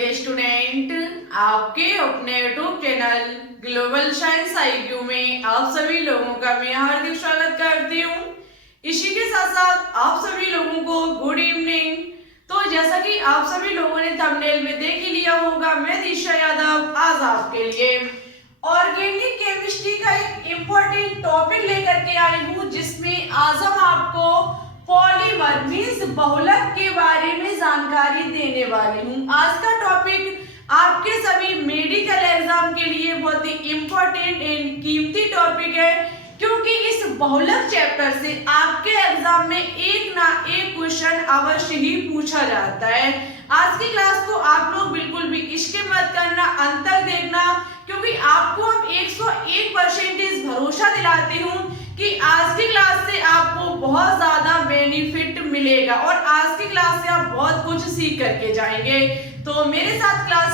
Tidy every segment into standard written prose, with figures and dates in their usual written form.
Dear student, आपके अपने YouTube channel global science IQ में आप सभी लोगों का मैं हार्दिक स्वागत करती हूँ। इसी के साथ साथ आप सभी लोगों को गुड इवनिंग। तो जैसा कि आप सभी लोगों ने थंबनेल में देख ही लिया होगा, मैं दिशा यादव आज आपके लिए ऑर्गेनिक केमिस्ट्री का एक इम्पोर्टेंट टॉपिक लेकर के आई हूँ, जिसमें आज हम आपको पॉलीमर मीन्स बहुलक के बारे में जानकारी देने वाली हूँ। आज का टॉपिक आपके सभी मेडिकल एग्जाम के लिए बहुत ही इम्पोर्टेंट एंड कीमती टॉपिक है, क्योंकि इस बहुलक चैप्टर से आपके एग्जाम में एक ना एक क्वेश्चन अवश्य ही पूछा जाता है। आज की क्लास को आप लोग बिल्कुल भी स्किप मत करना, अंत तक देखना, क्योंकि आपको हम 101% भरोसा दिलाती हूँ कि आज की क्लास से आपको बहुत ज्यादा बेनिफिट मिलेगा और आज की क्लास से आप बहुत कुछ सीख करके जाएंगे। तो मेरे साथ क्लास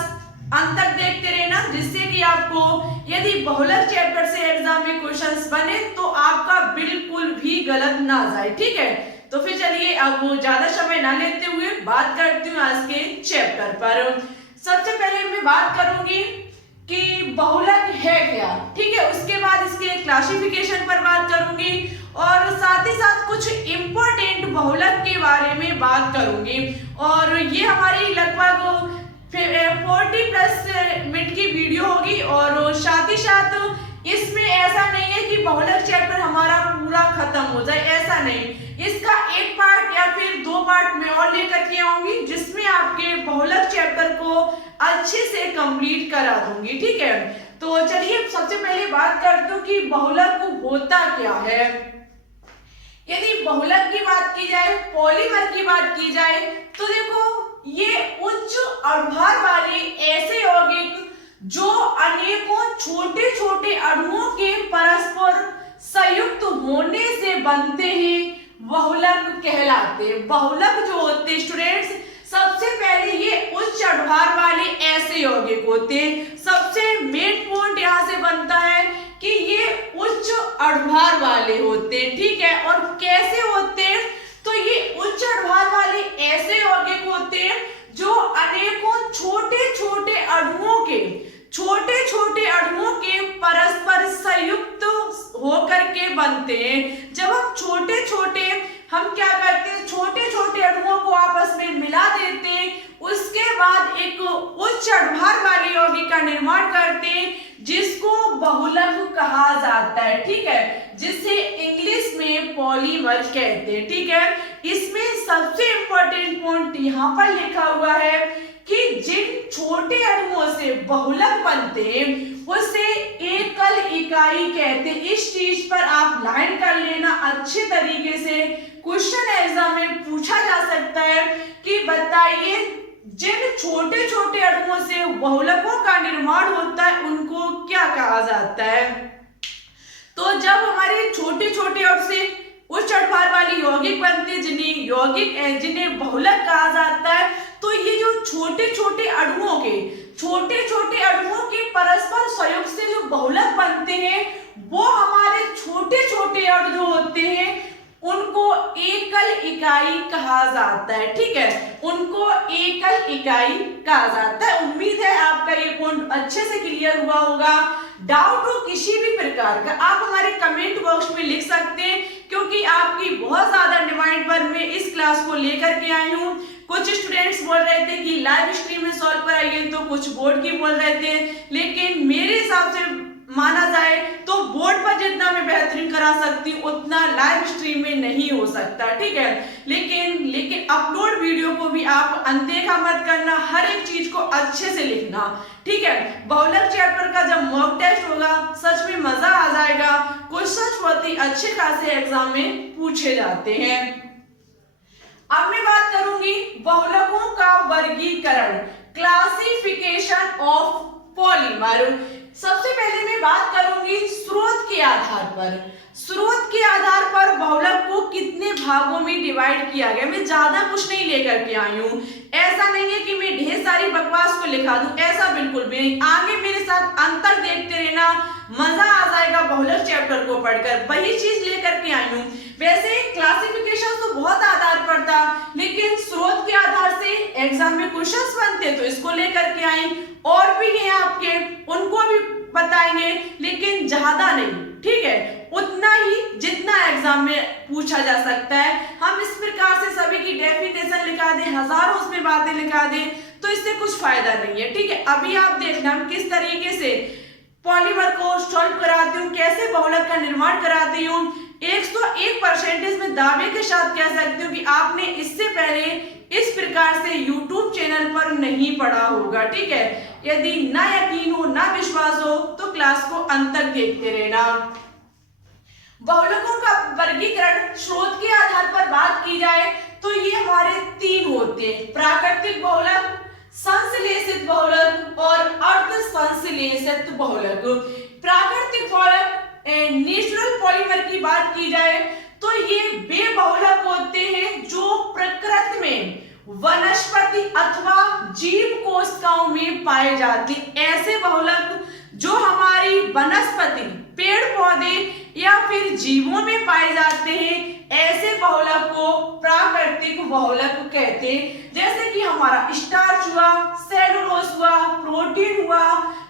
अंत तक देखते रहना, जिससे कि आपको यदि बहुलक चैप्टर से एग्जाम में क्वेश्चंस बने तो आपका बिल्कुल भी गलत ना जाए। ठीक है, तो फिर चलिए अब ज्यादा समय ना लेते हुए बात करती हूँ आज के चैप्टर पर। सबसे पहले मैं बात करूंगी कि बहुलक है क्या, ठीक है। उसके बाद इसके क्लासिफिकेशन पर बात करूंगी और साथ ही साथ कुछ इम्पोर्टेंट बहुलक के बारे में बात करूंगी। और ये हमारी लगभग 40+ मिनट की वीडियो होगी और साथ ही साथ इसमें ऐसा नहीं है कि बहुलक चैप्टर हमारा पूरा खत्म हो जाए, ऐसा नहीं। इसका एक पार्ट या फिर 2 पार्ट में और लेकर के आऊंगी, जिसमें आपके बहुलक चैप्टर को अच्छे से कंप्लीट करा दूंगी। ठीक है, तो चलिए सबसे पहले बात करते हैं कि बहुलक होता क्या है। यदि बहुलक की बात की जाए, पॉलीमर की बात की जाए, तो देखो ये उच्च आधार वाले ऐसे यौगिक जो अनेकों छोटे छोटे अणुओं के परस्पर संयुक्त होने से बनते हैं, बहुलक कहलाते हैं। बहुलक जो होते हैं स्टूडेंट्स, सबसे पहले ये उच्च आधार वाले ऐसे यौगिक होते हैं। सबसे मेन पॉइंट यहाँ से बनता है कि ये उच्च आधार वाले होते हैं। ठीक है, और कैसे होते हैं, तो ये उच्च आधार वाले ऐसे यौगिक होते हैं जो अनेकों छोटे छोटे अणुओं के परस्पर संयुक्त होकर के बनते हैं। जब हम हम क्या करते हैं, छोटे छोटे अणुओं को आपस में मिला देते हैं, उसके बाद एक उच्च आधार वाले यौगिक का निर्माण करते हैं, जिसको बहुलक कहा जाता है। ठीक है, जिसे इंग्लिश में पॉलीमर कहते हैं। ठीक है, इसमें सबसे इंपॉर्टेंट पॉइंट यहाँ पर लिखा हुआ है कि जिन छोटे अणुओं से बहुलक बनते हैं उसे एकल इकाई कहते हैं। इस चीज पर आप लाइन कर लेना अच्छे तरीके से, क्वेश्चन एग्जाम में पूछा जा सकता है कि बताइए जिन छोटे छोटे अणुओं से बहुलकों का निर्माण होता है उनको क्या कहा जाता है। तो जब हमारे छोटे छोटे अणु से उच्च आधार वाली यौगिक बनते हैं, जिन्हें बहुलक कहा जाता है, तो ये जो छोटे छोटे अणुओं के परस्पर संयोग से जो बहुलक बनते हैं, वो हमारे छोटे छोटे अणु जो होते हैं उनको एकल इकाई कहा जाता है। ठीक है, उनको एकल इकाई कहा जाता है। उम्मीद है आपका ये पॉइंट अच्छे से क्लियर हुआ होगा। डाउट हो किसी भी प्रकार का आप हमारे कमेंट बॉक्स में लिख सकते हैं, क्योंकि आपकी बहुत ज्यादा डिमांड पर मैं इस क्लास को लेकर के आई हूँ। कुछ स्टूडेंट्स बोल रहे थे कि लाइव स्ट्रीम में सॉल्व कराइए, तो कुछ बोर्ड की बोल रहे थे, लेकिन मेरे हिसाब से माना जाए तो बोर्ड पर जितना मैं बेहतरीन करा सकती हूँ उतना लाइव स्ट्रीम में नहीं हो सकता। ठीक है, लेकिन अपलोड वीडियो को भी आप अनदेखा मत करना, हर एक चीज को अच्छे से लिखना। ठीक है, बहुलक चैप्टर का जब मॉक टेस्ट होगा सच में मजा आ जाएगा। क्वेश्चन बहुत ही अच्छे खासे एग्जाम में पूछे जाते हैं। अब मैं बात करूंगी बहुलकों का वर्गीकरण, क्लासिफिकेशन ऑफ पॉलीमर। सबसे पहले मैं बात करूंगी स्रोत के आधार पर बहुलक को कितने भागों में डिवाइड किया गया। मैं ज्यादा कुछ नहीं लेकर के आई हूँ, ऐसा नहीं है कि मैं ढेर सारी बकवास को लिखा दूं, ऐसा बिल्कुल भी नहीं। आगे मेरे साथ अंतर देखते रहना, बढ़िया मजा आ जाएगा बहुलक चैप्टर को पढ़कर, वही चीज लेकर के आई हूँ। वैसे क्लासिफिकेशन तो बहुत आधार पर था, लेकिन स्रोत के आधार से एग्जाम में क्वेश्चंस बनते तो इसको लेकर के आई। और भी हैं आपके, उनको भी बताएंगे, लेकिन ज्यादा नहीं, ठीक है, उतना ही जितना एग्जाम में पूछा जा सकता है। हम इस प्रकार से सभी की डेफिनेशन लिखा दें, हजारों उसमें बातें लिखा दें, तो इससे कुछ फायदा नहीं है, ठीक है। अभी आप देखना हम किस तरीके से पॉलीमर को सॉल्व कराती हूँ, कैसे बहुलक का निर्माण कराती हूँ। 101% में दावे के साथ कह सकती हूँ कि आपने इससे पहले इस प्रकार से YouTube चैनल पर नहीं पढ़ा होगा, ठीक है। यदि ना यकीन हो, ना विश्वास हो, तो क्लास को अंत तक देखते रहना। बहुलकों का वर्गीकरण स्रोत के आधार पर बात की जाए तो ये हमारे 3 होते हैं, प्राकृतिक बहुलक, संश्लेषित बहुलक और अर्ध संश्लेषित बहुलक। प्राकृतिक बहुलक नेचुरल पॉलीमर की बात की जाए तो ये वे बहुलक होते हैं जो प्रकृति में वनस्पति अथवा जीव कोशिकाओं में पाए जाते हैं। ऐसे बहुलक जो हमारी वनस्पति, पेड़ पौधे या फिर जीवों में पाए जाते हैं, ऐसे बहुलक को प्राकृतिक बहुलक कहते हैं। जैसे कि हमारा स्टार्च हुआ, सेलुलोज हुआ, प्रोटीन हुआ,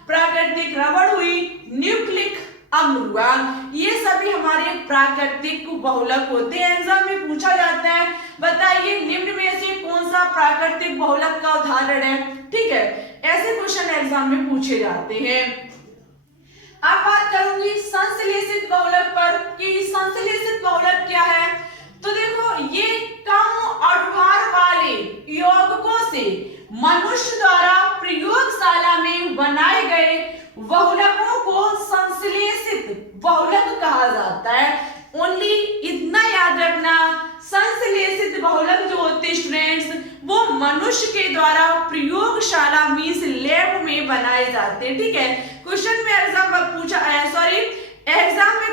प्राकृतिक रबड़ हुई, न्यूक्लिक अम्ल हुआ, ये सभी हमारे प्राकृतिक बहुलक होते हैं। एग्जाम में पूछा जाता है, बताइए निम्न में से कौन सा प्राकृतिक बहुलक का उदाहरण है, ठीक है, ऐसे क्वेश्चन एग्जाम में पूछे जाते हैं। अब बात करूंगी संश्लेषित बहुलक पर कि संश्लेषित बहुलक क्या है। तो देखो, ये कम आधार वाले यौगिकों से मनुष्य द्वारा प्रयोगशाला में बनाए गए बहुलकों को संश्लेषित बहुलक कहा जाता है। ओनली इतना याद रखना, संश्लेषित बहुलक जो होते स्टूडेंट्स, वो मनुष्य के द्वारा प्रयोगशाला मींस लैब में बनाए जाते हैं, ठीक है। क्वेश्चन में एग्जाम में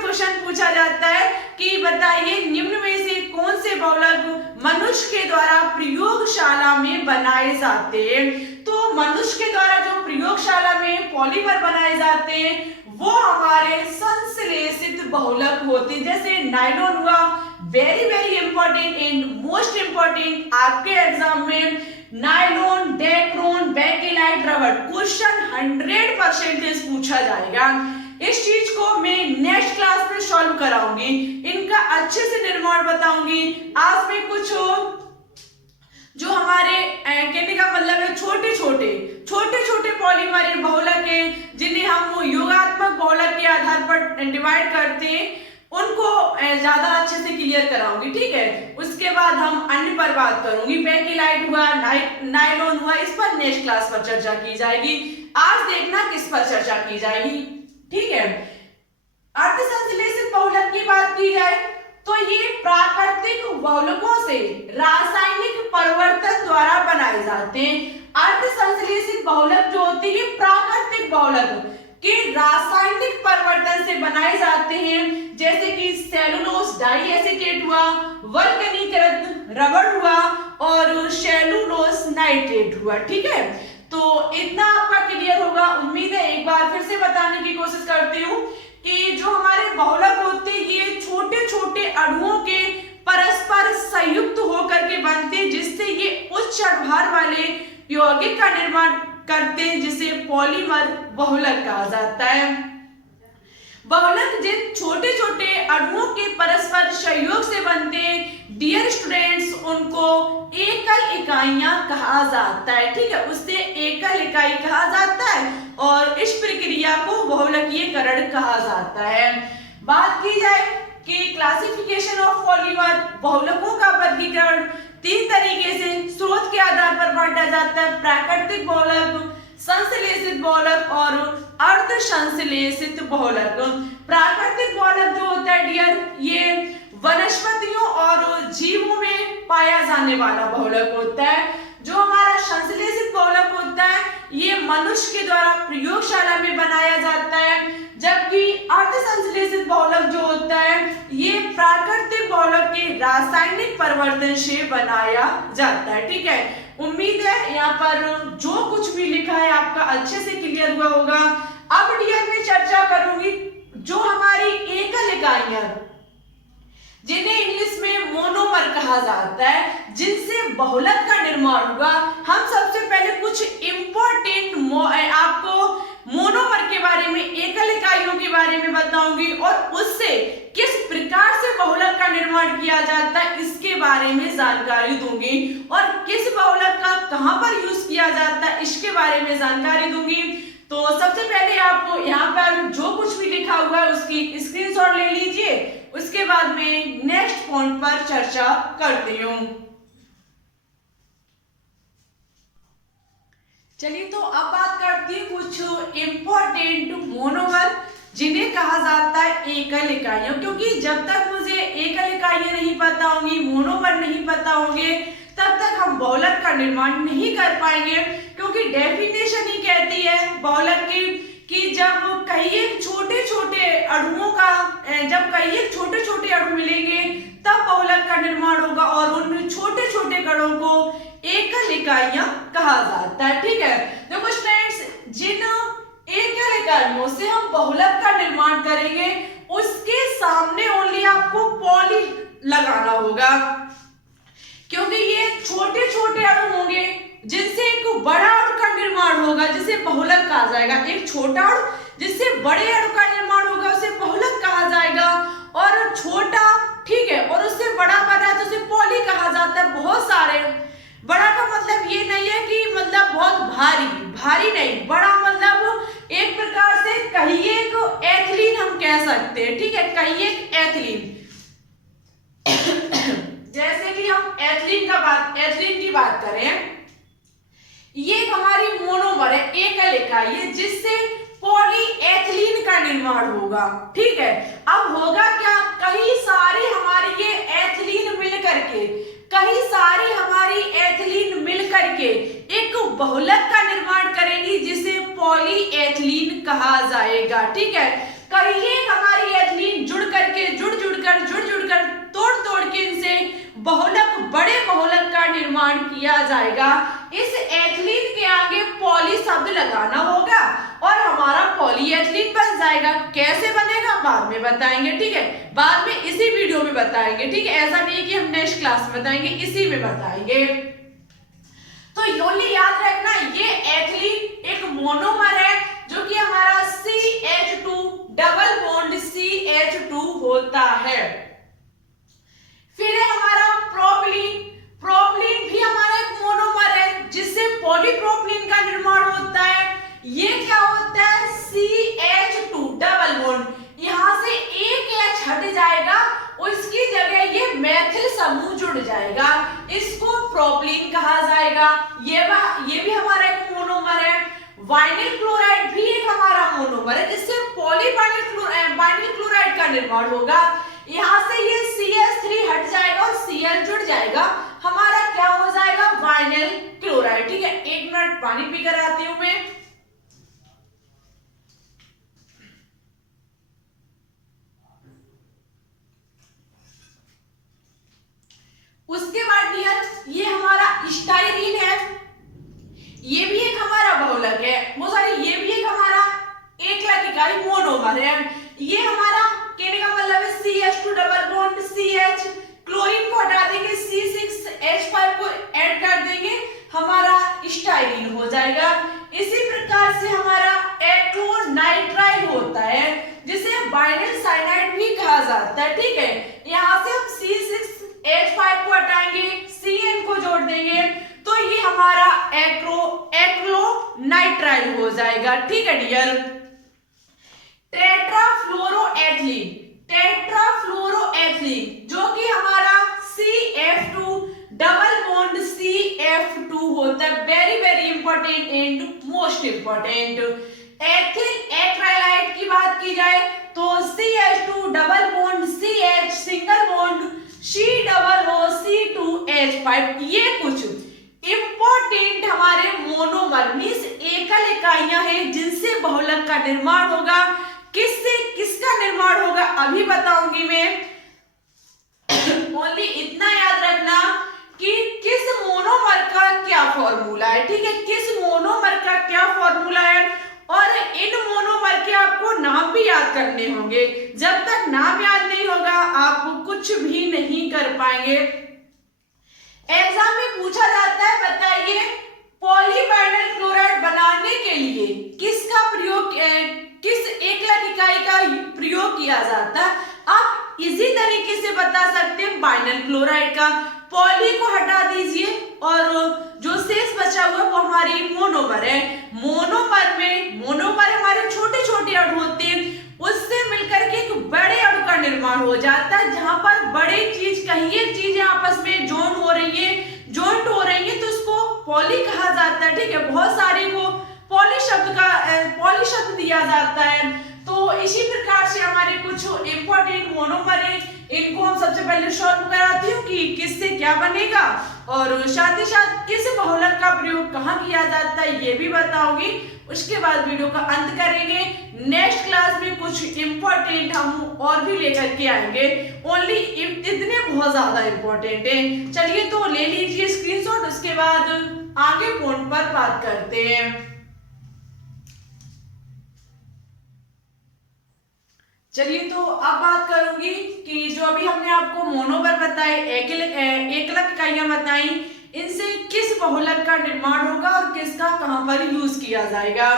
क्वेश्चन पूछा जाता है कि बताइए निम्न में से कौन से बहुलक मनुष्य के द्वारा प्रयोगशाला में बनाए जाते हैं। तो मनुष्य के द्वारा जो प्रयोगशाला में पॉलीमर बनाए जाते हैं वो हमारे संश्लेषित बहुलक होते हैं। जैसे नायलॉन हुआ, very very important and most important आपके एग्जाम में नायलॉन, डेक्रोन, बेकेलाइट, रबड़, क्वेश्चन 100% पूछा जाएगा। इस चीज को मैं नेक्स्ट क्लास में सॉल्व कराऊंगी, इनका अच्छे से निर्माण बताऊंगी। आज में कुछ जो हमारे कहने का मतलब है छोटे छोटे पॉलीमर बहुलक हैं, जिन्हें हम योगात्मक बहुलक के आधार पर डिवाइड करते हैं, उनको ज्यादा अच्छे से क्लियर कराऊंगी, ठीक है। उसके बाद हम अन्य पर बात करूंगी, बेकेलाइट हुआ, नायलॉन हुआ, इस पर नेक्स्ट क्लास पर चर्चा की जाएगी। आज देखना किस पर चर्चा की जाएगी, ठीक है। अर्ध संश्लेषित बहुलक की बात की जाए तो ये प्राकृतिक बहुलकों से रासायनिक परिवर्तन द्वारा बनाए जाते हैं। अर्ध संश्लेषित बहुलक जो होते हैं प्राकृतिक बहुलक के रासायनिक परिवर्तन से बनाए जाते हैं, जैसे कि सेलुलोज डाइएसीटेट हुआ, वल्कनीकृत रबड़ हुआ और सेलुलोज नाइट्रेट हुआ, ठीक है। तो इतना आपका क्लियर होगा, उम्मीद है। एक बार फिर से बताने की कोशिश करती हूँ कि जो हमारे बहुलक होते हैं ये छोटे छोटे अणुओं के परस्पर संयुक्त होकर के बनते हैं, जिससे ये उच्च भार वाले यौगिक का निर्माण करते हैं, जिसे पॉलीमर बहुलक कहा जाता है। बहुलक जिन छोटे छोटे अणुओं के परस्पर सहयोग से बनते हैं डियर स्टूडेंट्स, उनको एकल इकाइयां कहा जाता है, ठीक है, उससे एकल इकाई कहा जाता है और इस प्रक्रिया को बहुलकीयकरण कहा जाता है। बात की जाए कि क्लासिफिकेशन ऑफ पॉलीमर, बहुलकों का वर्गीकरण 3 तरीके से स्रोत के आधार पर बांटा जाता है, प्राकृतिक बहुलक, संश्लेषित बहुलक और अर्ध संश्लेषित बहुलक। प्राकृतिक बहुलक जो होता है डियर, ये वनस्पतियों और जीवों में पाया जाने वाला बहुलक होता है। जो हमारा संश्लेषित बहुलक होता है ये मनुष्य के द्वारा प्रयोगशाला में बनाया जाता है, जबकि अर्ध संश्लेषित बहुलक जो होता है ये प्राकृतिक बहुलक के रासायनिक परिवर्तन से बनाया जाता है, ठीक है। उम्मीद है यहाँ पर जो कुछ भी लिखा है आपका अच्छे से क्लियर हुआ होगा। अब डियर में चर्चा कर उससे किस प्रकार से बहुलक का निर्माण किया जाता है इसके बारे में जानकारी दूंगी, और किस बहुलक का कहां पर यूज किया जाता है इसके बारे में जानकारी दूंगी। तो सबसे पहले आपको यहाँ पर जो कुछ भी लिखा हुआ है उसकी स्क्रीनशॉट ले लीजिए, उसके बाद में नेक्स्ट पॉइंट पर चर्चा करती हूँ। चलिए तो अब बात करती हूँ कुछ इम्पोर्टेंट मोनोमर जिन्हें कहा जाता है एकल इकाइयों, क्योंकि जब तक मुझे एकल इकाइयां नहीं पता होंगी, मोनोमर नहीं पता होंगे, तब तक हम बहुलक का निर्माण नहीं कर पाएंगे। क्योंकि डेफिनेशन ही कहती है बहुलक की कि जब कई एक छोटे छोटे अणुओं का जब कई एक छोटे छोटे अणु मिलेंगे तब बहुलक का निर्माण होगा, और उन छोटे छोटे कणों को एकल इकाइयां कहा जाता है। ठीक है, देखो स्टूडेंट्स, जिन एकल इकाइयों से हम बहुलक का निर्माण करेंगे उसके सामने ओनली आपको पॉली लगाना होगा, क्योंकि ये छोटे छोटे अणु होंगे जिनसे एक बड़ा अणु का निर्माण होगा जिसे बहुलक कहा जाएगा। एक छोटा अणु जिससे बड़े अणु का निर्माण होगा उसे बहुलक कहा जाएगा, और छोटा ठीक है और उससे बड़ा बना तो उसे पॉली कहा जाता है। बहुत सारे, बड़ा का मतलब ये नहीं है कि मतलब बहुत भारी, भारी नहीं, बड़ा मतलब एक प्रकार से कहिए एक एथिलीन हम कह सकते हैं। ठीक है, कहिए एक एथिलीन जैसे कि हम एथिलीन की बात करें, ये हमारी मोनोमर है, एकल इकाई है जिससे पॉलीएथिलीन का निर्माण होगा। ठीक है, अब होगा क्या, कई सारी हमारी ये एथिलीन मिलकर के, कई सारी हमारी एथिलीन मिलकर के एक बहुलक का निर्माण करेंगी जिसे पॉलीएथिलीन कहा जाएगा। ठीक है, कई हमारी एथिलीन जुड़ जुड़कर तोड़ के इनसे बहुलक, बड़े बहुलक का निर्माण किया जाएगा। इस एथिलीन के आगे पॉली शब्द लगाना होगा और हमारा पॉलीएथिलीन बन जाएगा। कैसे बनेगा बाद में बताएंगे। ठीक है, बाद में इसी वीडियो में बताएंगे। ठीक है, ऐसा नहीं कि हम नेक्स्ट क्लास में बताएंगे, इसी में बताएंगे। तो ओनली याद रखना, ये एथिलीन एक मोनोमर है जो कि हमारा CH2 डबल बॉन्ड CH2 होता है। फिर है हमारा प्रोपिलीन। प्रोपिलीन भी हमारा एक मोनोमर है जिससे पॉलीप्रोपिलीन का निर्माण होता है। ये क्या होता है, CH2 डबल बॉन्ड, यहाँ से एक H हट जाएगा, उसकी जगह ये मैथिल समूह जुड़ जाएगा, इसको प्रोपिलीन कहा जाएगा। ये भी हमारा एक मोनोमर है। वाइनिल क्लोराइड भी एक हमारा मोनोमर है जिससे वाइनिल क्लोराइड का निर्माण होगा। यहाँ से ये CH3 हट जाएगा और Cl जुड़ जाएगा, हमारा क्या हो जाएगा, वाइनिल क्लोराइड। ठीक है, एक मिनट पानी पीकर आती हूं मैं। उसके बाद डियर, ये हमारा स्टाइरीन है, ये भी एक हमारा बहुलक है, ये भी एक हमारा एकल इकाई मोनोमर है। ये हमारा कहने का मतलब है CH2 double bond CH, chlorine को हटा देंगे, C6H5 को ऐड कर देंगे, हमारा स्टाइरीन हो जाएगा। इसी प्रकार से हमारा एक्रोनाइट्राइल होता है जिसे वाइनिल साइनाइड भी कहा जाता है। ठीक है, यहाँ से हम C6H5 को हटाएंगे, Cn को जोड़ देंगे, तो ये हमारा एक्रोनाइट्राइल हो जाएगा। ठीक है डियर, टेट्राफ्लोरोएथिलीन जो कि हमारा CF2 डबल बॉन्ड CF2 होता है। Very very important and most important. Ethyl acrylate की बात की जाए तो CH2 double bond CH single bond C double O C2H5, ये कुछ इंपॉर्टेंट हमारे मोनोमर मींस एकल इकाइयां हैं जिनसे बहुलक का निर्माण होगा। किससे किसका निर्माण होगा अभी बताऊंगी मैं। ओनली इतना याद रखना कि किस मोनोमर का क्या फॉर्मूला है। ठीक है, किस मोनोमर का क्या फॉर्मूला है, और इन मोनोमर के आपको नाम भी याद करने होंगे। जब तक नाम याद नहीं होगा आप कुछ भी नहीं कर पाएंगे। एग्जाम में पूछा जाता है, बताइए पॉलीवाइनिल क्लोराइड बनाने के लिए किसका प्रयोग, किस एकल इकाई का प्रयोग किया जाता है। जाएगा। पॉली को हटा दीजिए और जो शेष बचा हुआ वो हमारी मोनोमर है। मोनोमर हमारे छोटे छोटे अणु होते हैं, उससे मिलकर के एक बड़े अणु का निर्माण हो जाता है, जहां पर बड़ी चीज कहीं एक चीजें आपस में जॉइंट हो रही है तो उसको पॉली कहा जाता है। ठीक है, बहुत सारे को पॉली शब्द दिया जाता है। तो इसी प्रकार से हमारे कुछ इंपॉर्टेंट मोनोमर है, इनको हम सबसे पहले सॉल्व कराती हूँ कि किससे क्या बनेगा, और साथ ही साथ किस बहुलक का प्रयोग कहाँ किया जाता है ये भी बताऊंगी। उसके बाद वीडियो का अंत करेंगे। नेक्स्ट क्लास में कुछ इंपॉर्टेंट हम और भी लेकर के आएंगे, ओनली इतने बहुत ज्यादा इंपॉर्टेंट है। चलिए तो ले लीजिए स्क्रीनशॉट, उसके बाद आगे पॉइंट पर बात करते हैं। चलिए तो अब बात करूंगी कि जो अभी हमने आपको मोनोमर बताए, एकलक इकाइयां बताई, इनसे किस बहुलक का निर्माण होगा और किसका कहां पर यूज किया जाएगा।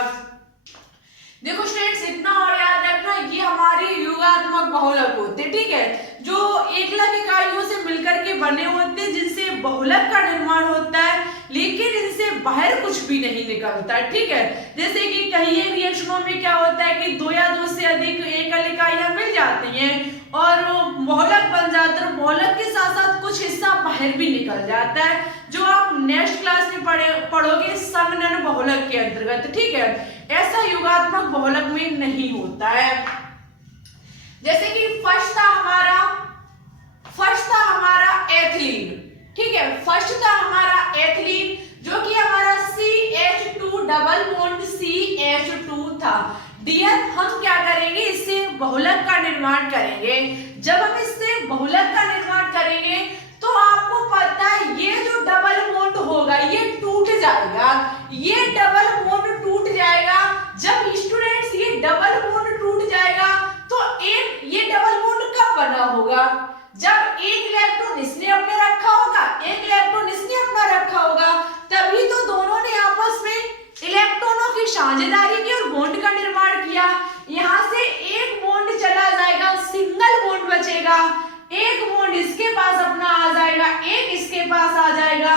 देखो स्टूडेंट्स, इतना और याद रखना, ये हमारे युगात्मक बहुलक होते हैं। ठीक है, जो एकलक इकाइयों से मिलकर के बने होते हैं, जिनसे बहुलक का निर्माण होता है, लेकिन इनसे बाहर कुछ भी नहीं निकलता। ठीक है, जैसे कि कई रिएक्शनों में क्या होता है कि दो या दो से अधिक एकल इकाइयां मिल जाती हैं और बहुलक बन जाता है। बहुलक के साथ साथ कुछ हिस्सा बाहर भी निकल जाता है, जो आप नेक्स्ट क्लास में पढ़ोगे संघनन बहुलक के अंतर्गत। ठीक है, ऐसा युगात्मक बहुलक में नहीं होता है। जैसे कि फर्स्ट था हमारा एथिलीन। ठीक है, फर्स्ट था हमारा एथिलीन, जो कि हमारा CH2 डबल बॉन्ड CH2 था। डियर, हम क्या करेंगे, इससे बहुलक का निर्माण करेंगे। जब हम इससे बहुलक का निर्माण करेंगे तो आपको पता है ये जो डबल बॉन्ड होगा ये टूट जाएगा, ये डबल बॉन्ड टूट जाएगा। जब स्टूडेंट्स ये डबल बॉन्ड टूट जाएगा तो ये डबल बॉन्ड कब बना होगा, जब एक इलेक्ट्रॉन इसने अपने रखा होगा, एक इलेक्ट्रॉन इसने अपना रखा होगा, तभी तो दोनों ने आपस में इलेक्ट्रॉनों की साझेदारी की और बॉन्ड का निर्माण किया। यहाँ से एक बॉन्ड चला जाएगा, सिंगल बॉन्ड बचेगा, एक बॉन्ड इसके पास अपना आ जाएगा, एक इसके पास आ जाएगा।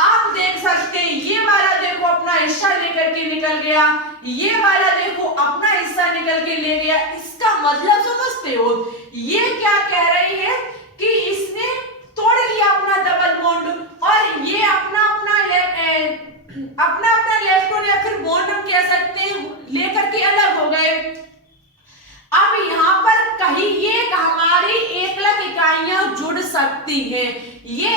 आप देख सकते हैं ये वाला देखो अपना हिस्सा लेकर के निकल गया, ये वाला देखो अपना हिस्सा निकल के ले गया। इसका मतलब समझते हो, ये क्या कह रही है कि इसने तोड़ लिया अपना डबल बॉन्ड और ये अपना इलेक्ट्रॉन या फिर बॉन्ड हम कह सकते हैं लेकर के अलग हो गए। अब यहाँ पर कहीं ये हमारी एकलक इकाइयां जुड़ सकती हैं। ये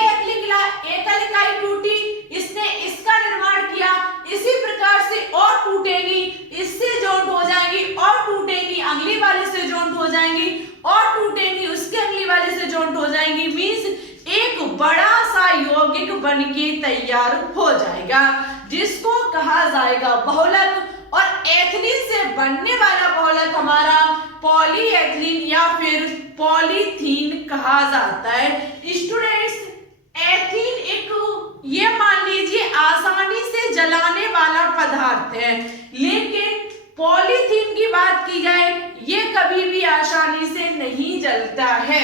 एकल इकाई टूटी, इसने इसका निर्माण किया, इसी प्रकार से और टूटेगी, इससे जॉइंट हो जाएंगी और टूटेगी, अगली वाले से जॉइंट हो जाएंगी और टूटेगी, उसके अगली वाले से जॉइंट हो जाएंगी। मींस एक बड़ा सा यौगिक बनके तैयार हो जाएगा, जिसको कहा जाएगा बहुलक। और एथिलीन से बनने वाला बहुलक हमारा पॉलीएथिलीन या फिर पॉलीथीन कहा जाता है। स्टूडेंट्स, एथीन एक ये मान लीजिए आसानी से जलाने वाला पदार्थ है, लेकिन पॉलीथीन की बात की जाए ये कभी भी आसानी से नहीं जलता है।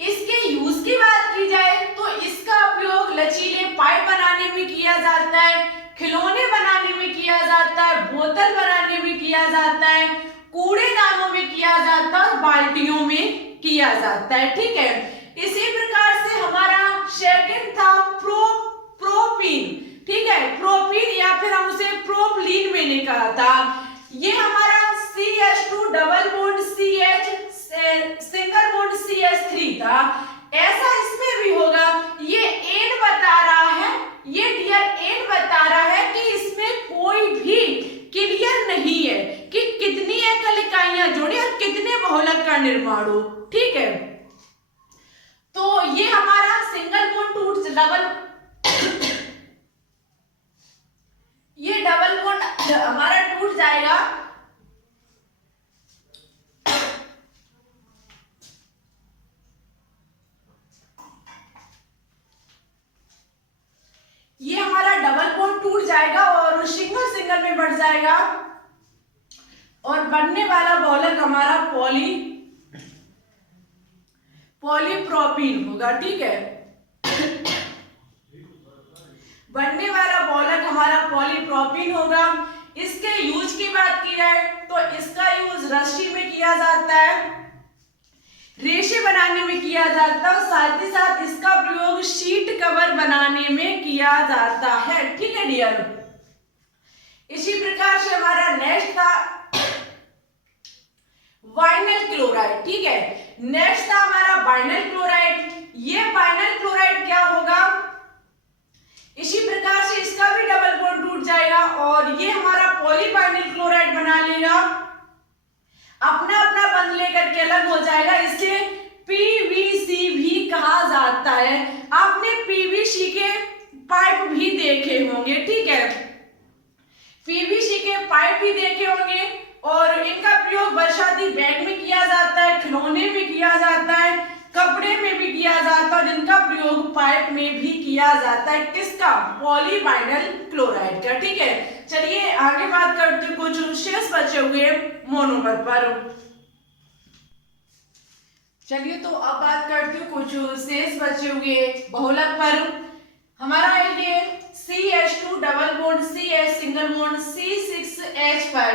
इसके यूज की बात की जाए तो इसका उपयोग लचीले पाइप बनाने में किया जाता है, खिलौने बनाने में किया जाता है, बोतल बनाने में किया जाता है, कूड़ेदानों में किया जाता है और बाल्टियों में किया जाता है। ठीक है, इसी प्रकार से हमारा सेकंड था प्रोपीन। ठीक है, प्रोपीन या फिर हम उसे प्रोपलीन में निकाला था। ये हमारा CH2 double bond CH single bond CH3 था। ऐसा इसमें भी होगा, ये N बता रहा है, ये डियर N बता रहा है कि इसमें कोई भी क्लियर नहीं है कि कितनी एकल इकाइयां जुड़ी और कितने बहुलक का निर्माण हो। ठीक है, तो ये हमारा सिंगल बॉन्ड टूट ये डबल बॉन्ड हमारा टूट जाएगा। ये हमारा डबल बॉन्ड टूट जाएगा और सिंगल में बढ़ जाएगा और बनने वाला बहुलक हमारा पॉलीप्रोपीन होगा। ठीक है, बनने वाला बहुलक हमारा पॉलीप्रोपीन होगा। इसके यूज की बात की जाए तो इसका यूज रस्सी में किया जाता है, रेशे बनाने में किया जाता है, और साथ ही साथ इसका प्रयोग शीट कवर बनाने में किया जाता है। ठीक है डियर, इसी प्रकार से हमारा नेक्स्ट था वाइनल क्लोराइड। ठीक है, नेक्स्ट था हमारा वाइनल क्लोराइड। ये वाइनल क्लोराइड क्या होगा, इसी प्रकार से इसका भी डबल बॉन्ड टूट जाएगा और ये हमारा पॉलीवाइनिल क्लोराइड बना लेगा, अपना अपना बंध लेकर के अलग हो जाएगा। इसे पीवीसी भी कहा जाता है। आपने पीवीसी के पाइप भी देखे होंगे। ठीक है, पीवीसी के पाइप भी देखे होंगे और इनका प्रयोग बरसाती बैग में किया जाता है, खिलौने में किया जाता है, कपड़े में भी किया जाता है और इनका प्रयोग पाइप में भी किया जाता है। किसका, पॉलीवाइनल क्लोराइड का। ठीक है, चलिए आगे बात करते हैं कुछ शेष बचे हुए मोनोमर पर। चलिए तो अब बात करते हैं कुछ शेष बचे हुए बहुलक पर। हमारा ये CH2 double bond CH single bond C6H5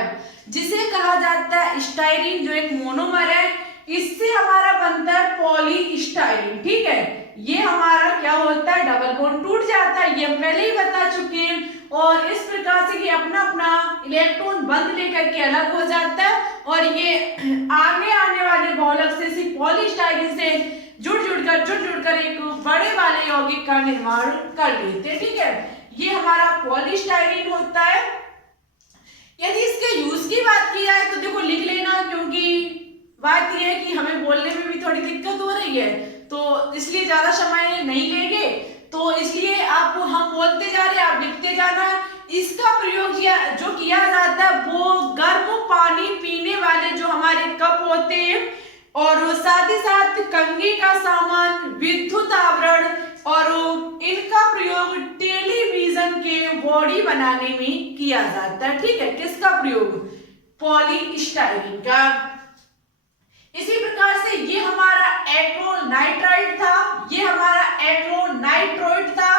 जिसे कहा जाता है स्टाइरीन, जो एक मोनोमर है, इससे हमारा बनता है पॉलीस्टाइरीन। ठीक है, ये हमारा क्या होता है, डबल बॉन्ड टूट जाता है, ये हम पहले ही बता चुके हैं। और इस प्रकार से ये अपना अपना इलेक्ट्रॉन बंद लेकर के अलग हो जाता है और ये आगे आने वाले बहुलक से इसी पॉलीस्टाइरीन से जुड़ जुड़कर एक बड़े वाले यौगिक का निर्माण कर लेते हैं। ठीक है, ये हमारा पॉलीस्टाइरीन होता है। यदि इसके यूज की बात की जाए तो देखो लिख लेना, क्योंकि बात यह है कि हमें बोलने में भी थोड़ी दिक्कत हो रही है, तो इसलिए ज्यादा समय नहीं लेंगे, तो इसलिए आपको हम बोलते जा रहे हैं, आप लिखते जाना। इसका प्रयोग जो किया जाता है वो गर्म पानी पीने वाले जो हमारे कप होते हैं और साथ ही साथ कंघी का सामान, विद्युत आवरण और इनका प्रयोग टेलीविजन के बॉडी बनाने में किया जाता है। ठीक है, किसका प्रयोग, पॉलीस्टाइरीन का। इसी प्रकार से ये हमारा एक्रोनाइट्राइड था, ये हमारा एक्रोनाइट्रोइड था।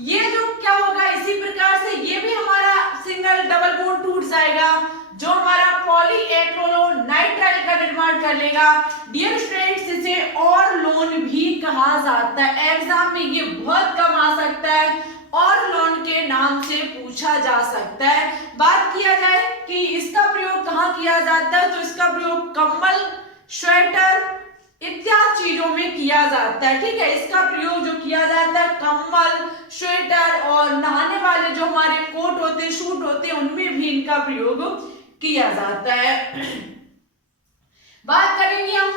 ये जो क्या होगा, इसी प्रकार से ये भी हमारा सिंगल डबल बॉन्ड टूट जाएगा, जो हमारा पॉलीएक्रोनाइट्राइड का निर्माण कर लेगा। डियर स्टूडेंट्स, इसे और लोन भी कहा जाता है। एग्जाम में ये बहुत कम आ सकता है, और लोन के नाम से पूछा जा सकता है। बात किया जाए कि इसका प्रयोग कहाँ किया जाता है, तो इसका प्रयोग कंबल, स्वेटर इत्यादि चीजों में किया जाता है। ठीक है, इसका प्रयोग जो किया जाता है कंबल, स्वेटर और नहाने वाले जो हमारे कोट होते हैं, सूट होते हैं, उनमें भी इनका प्रयोग किया जाता है। बात करेंगे हम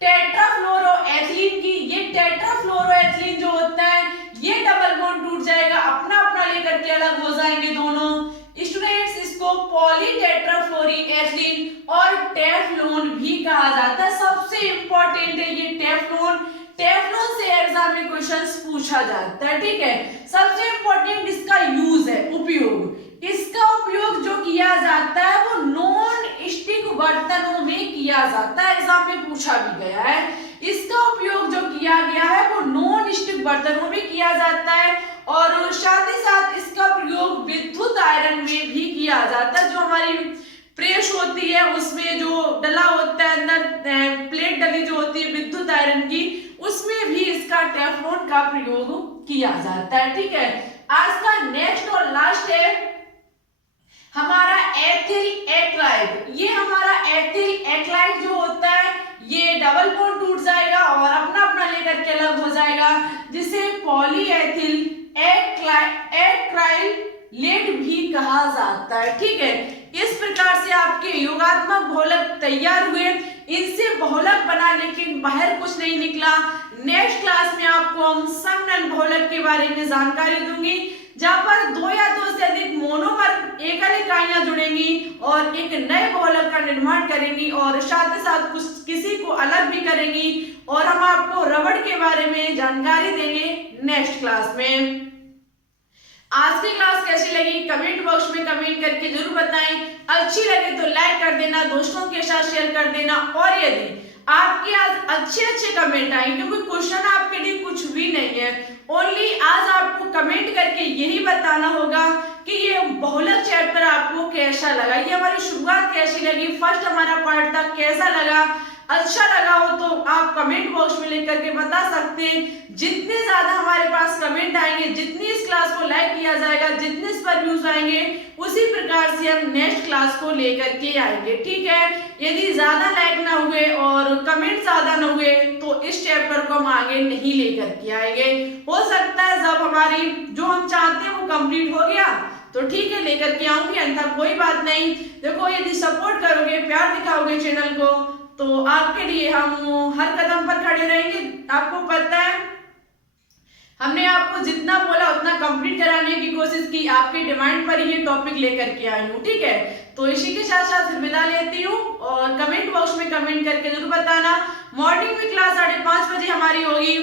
टेट्राफ्लोरोएथिलीन की। ये टेट्राफ्लोरोएथिलीन जो होता है ये डबल बॉन्ड टूट जाएगा, अपना अपना लेकर के अलग हो जाएंगे दोनों। स्टूडेंट्स, इसको पॉलीटेट्राफ्लोरिक एथिलीन और टेफ्लॉन भी कहा जाता है। सबसे इंपॉर्टेंट है ये टेफ्लॉन। टेफ्लॉन से एग्जाम में क्वेश्चंस पूछा जाता है। ठीक है, सबसे इंपॉर्टेंट इसका यूज है, उपयोग। इसका उपयोग जो किया जाता है वो नॉन स्टिक बर्तनों में किया जाता है, एग्जाम में पूछा भी गया है। इसका उपयोग जो किया गया है वो नॉन स्टिक बर्तनों में किया जाता है और साथ ही साथ इसका प्रयोग विद्युत आयरन में भी किया जाता है। जो हमारी प्रेस होती है उसमें जो डला होता है, अंदर प्लेट डली जो होती है विद्युत आयरन की, उसमें भी इसका टेफ्लॉन का प्रयोग किया जाता है। ठीक है, आज का नेक्स्ट और लास्ट है हमारा एथिल एक्लाइड। ये हमारा एथिल एक्लाइड जो होता है ये डबल बॉन्ड टूट जाएगा और अपना अपना लेकर के अलग हो जाएगा, जिसे पॉलीएथिल एक्राइलेट भी कहा जाता है। ठीक है, इस प्रकार से आपके योगात्मक बहुलक तैयार हुए। इनसे बहुलक बना लेकिन बाहर कुछ नहीं निकला। नेक्स्ट क्लास में आपको हम संघनन बहुलक के बारे में जानकारी दूंगी, जहां पर 2 या 2 से अधिक मोनोमर एकल इकाइयां जुड़ेंगी और एक नए बहुलक का निर्माण करेंगी और साथ ही साथ कुछ किसी को अलग भी करेंगी। और हम आपको रबड़ के बारे में जानकारी देंगे नेक्स्ट क्लास में। आज की क्लास कैसी लगी कमेंट बॉक्स में कमेंट करके जरूर बताएं। अच्छी लगे तो लाइक कर देना, दोस्तों के साथ शेयर कर देना और यदि आपके आज अच्छे कमेंट आएंगे, क्योंकि क्वेश्चन आपके लिए कुछ भी नहीं है। ओनली आज आपको कमेंट करके यही बताना होगा कि ये बहुलक चैप्टर आपको कैसा लगा, ये हमारी शुरुआत कैसी लगी, फर्स्ट हमारा पार्ट था कैसा लगा। अच्छा लगा हो तो आप कमेंट बॉक्स में लिख करके बता सकते हैं। जितने ज्यादा हमारे पास कमेंट आएंगे, जितनी इस क्लास को लाइक किया जाएगा, जितने इस पर व्यूज आएंगे, उसी प्रकार से हम नेक्स्ट क्लास को लेकर के आएंगे, ठीक है। यदि ज्यादा लाइक ना हुए और कमेंट ज्यादा ना हुए तो इस चैप्टर को हम आगे नहीं लेकर के आएंगे। हो सकता है जब हमारी जो हम चाहते हैं वो कंप्लीट हो गया तो ठीक है लेकर के आऊंगी, अन्यथा कोई बात नहीं। देखो यदि सपोर्ट करोगे, प्यार दिखाओगे चैनल को, तो आपके लिए हम हर कदम पर खड़े रहेंगे। आपको पता है हमने आपको जितना बोला उतना कंप्लीट कराने की कोशिश की, आपके डिमांड पर ये टॉपिक लेकर के आई हूँ, ठीक है। तो इसी के साथ साथ विदा लेती हूँ और कमेंट बॉक्स में कमेंट करके जरूर बताना। मॉर्निंग में क्लास 5:30 बजे हमारी होगी।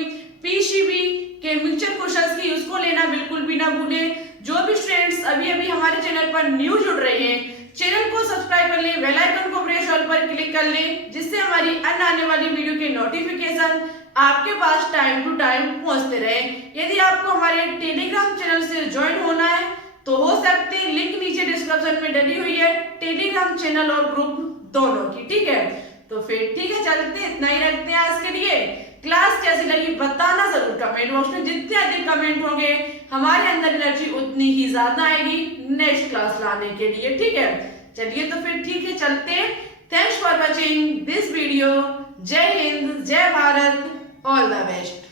पीसीबी के मिक्सचर क्वेश्चंस की उसको लेना बिल्कुल भी ना भूले। जो भी स्टूडेंट्स अभी हमारे चैनल पर न्यू जुड़ रहे हैं, चैनल को सब्सक्राइब कर ले, बेल आइकन को प्रेस ऑल पर क्लिक कर ले, जिससे हमारी अन्य आने वाली वीडियो के नोटिफिकेशन आपके पास टाइम टू टाइम पहुंचते रहे। यदि आपको हमारे टेलीग्राम चैनल से ज्वाइन होना है तो हो सकते हैं, लिंक नीचे डिस्क्रिप्शन में डली हुई है, टेलीग्राम चैनल और ग्रुप दोनों की, ठीक है। तो फिर ठीक है, चलते इतना ही रखते हैं आज के लिए। क्लास कैसी लगी बताना जरूर कमेंट बॉक्स में। जितने अधिक कमेंट होंगे हमारे अंदर एनर्जी उतनी ही ज्यादा आएगी नेक्स्ट क्लास लाने के लिए, ठीक है। चलिए तो फिर ठीक है, चलते हैं। Thanks for watching this video. जय हिंद, जय भारत, ऑल द बेस्ट।